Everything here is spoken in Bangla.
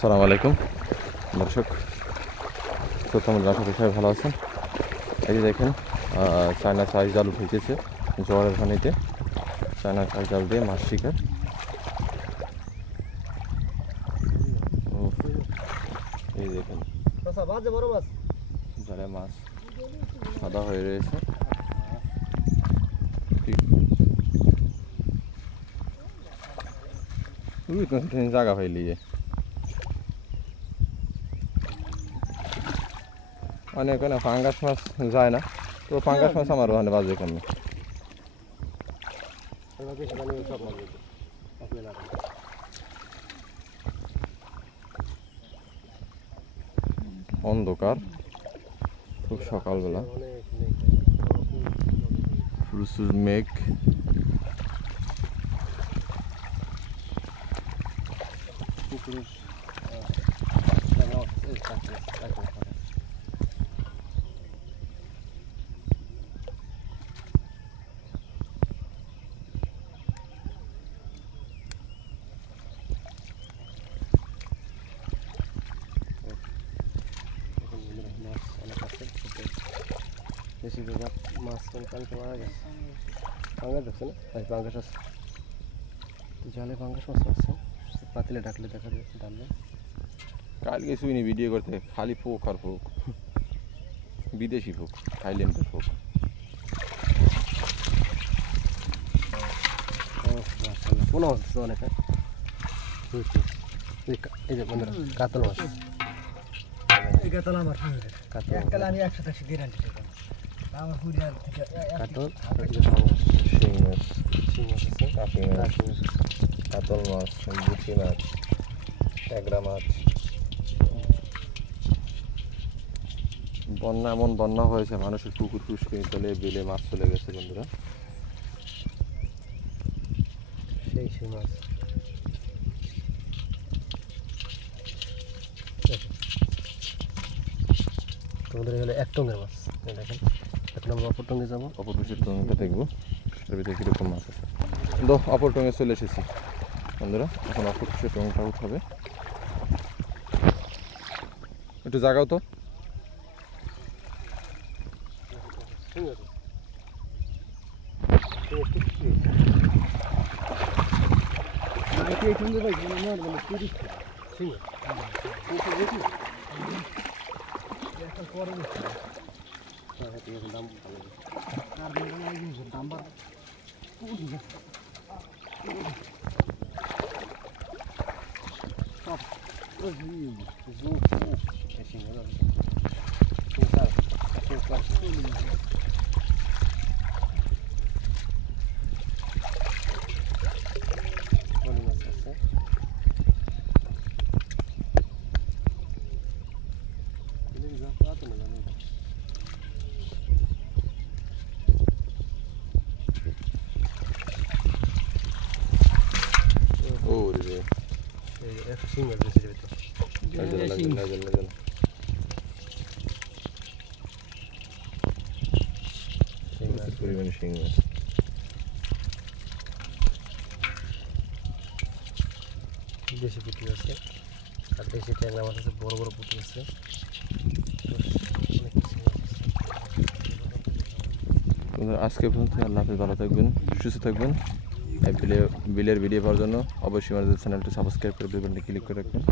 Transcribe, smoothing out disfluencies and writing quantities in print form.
আসসালামু আলাইকুম দর্শক, তোমরা আশা করি সবাই ভালো আছেন। এই যে দেখেন, চায়না সাইজ জাল উঠেছে জোয়ারের পানিতে। চায়না সাইজ জাল দিয়ে মাছ শিকার। এই দেখেন জালে মাছ সাদা হয়ে রয়েছে। জায়গা পাইলি অনেক পাঙ্গাস মাছ যায় না, তো পাঙ্গাস মাছ আমার ওখানে বাজে কেমন। অন্ধকার, খুব সকালবেলা, প্রচুর মেঘ। বেশিরভাগ মাছ কালকে মারা গেছে। পাঙ্গাস দেখছে না? তাই পাঙ্গাস আছে, জলে পাঙ্গাস মাছ আছে। পাতিলে ডাকলে দেখা যাবে ডালবে। কালকে শুইনি ভিডিও করতে, খালি ফোক আর ফোক, বিদেশি ফোক, থাইল্যান্ডের ফোক। কোনো মাছ আছে অনেক। এই যে বন্ধুরা কাতল মাছ, কাতল আমার কাতল আমি 180 দিয়ে আনছি। কাতল, শিং মাছ, শিং মাছ আছে, কাশি মাছ, কাতল মাছ, বুচি মাছ, ট্যাংরা মাছ। বন্যা এমন বন্যা হয়েছে, মানুষের পুকুর ফুসকিনি চলে, বিলে মাছ চলে গেছে বন্ধুরা। সেই মাছ তোমাদের গেলে 1 টঙ্গের মাছ। দেখেন এখন আমরা অপর টঙ্গে যাবো। অপর টুসের টঙ্গটা দেখবো, সেটার ভিতরে কীরকম মাছ আছে। তো অপর টঙ্গে চলে এসেছি বন্ধুরা। এখন অপর টুসের টঙ্গটা উঠাবে, একটু জাগাও তো। শিং মাছ বেশি যাবে তো। পরিমাণে শিং মাছ। দেশি পুঁটি আছে আর দেশি ট্যাংরা মাছ আছে, বড় বড় পুঁটি আছে। আজকে পর্যন্ত আল্লাহ হাফেজ, ভালো থাকবেন, সুস্থ থাকবেন। বিলের ভিডিও পাওয়ার জন্য অবশ্যই আমাদের চ্যানেলটি সাবস্ক্রাইব করে বেল বাটনে ক্লিক করে রাখবেন।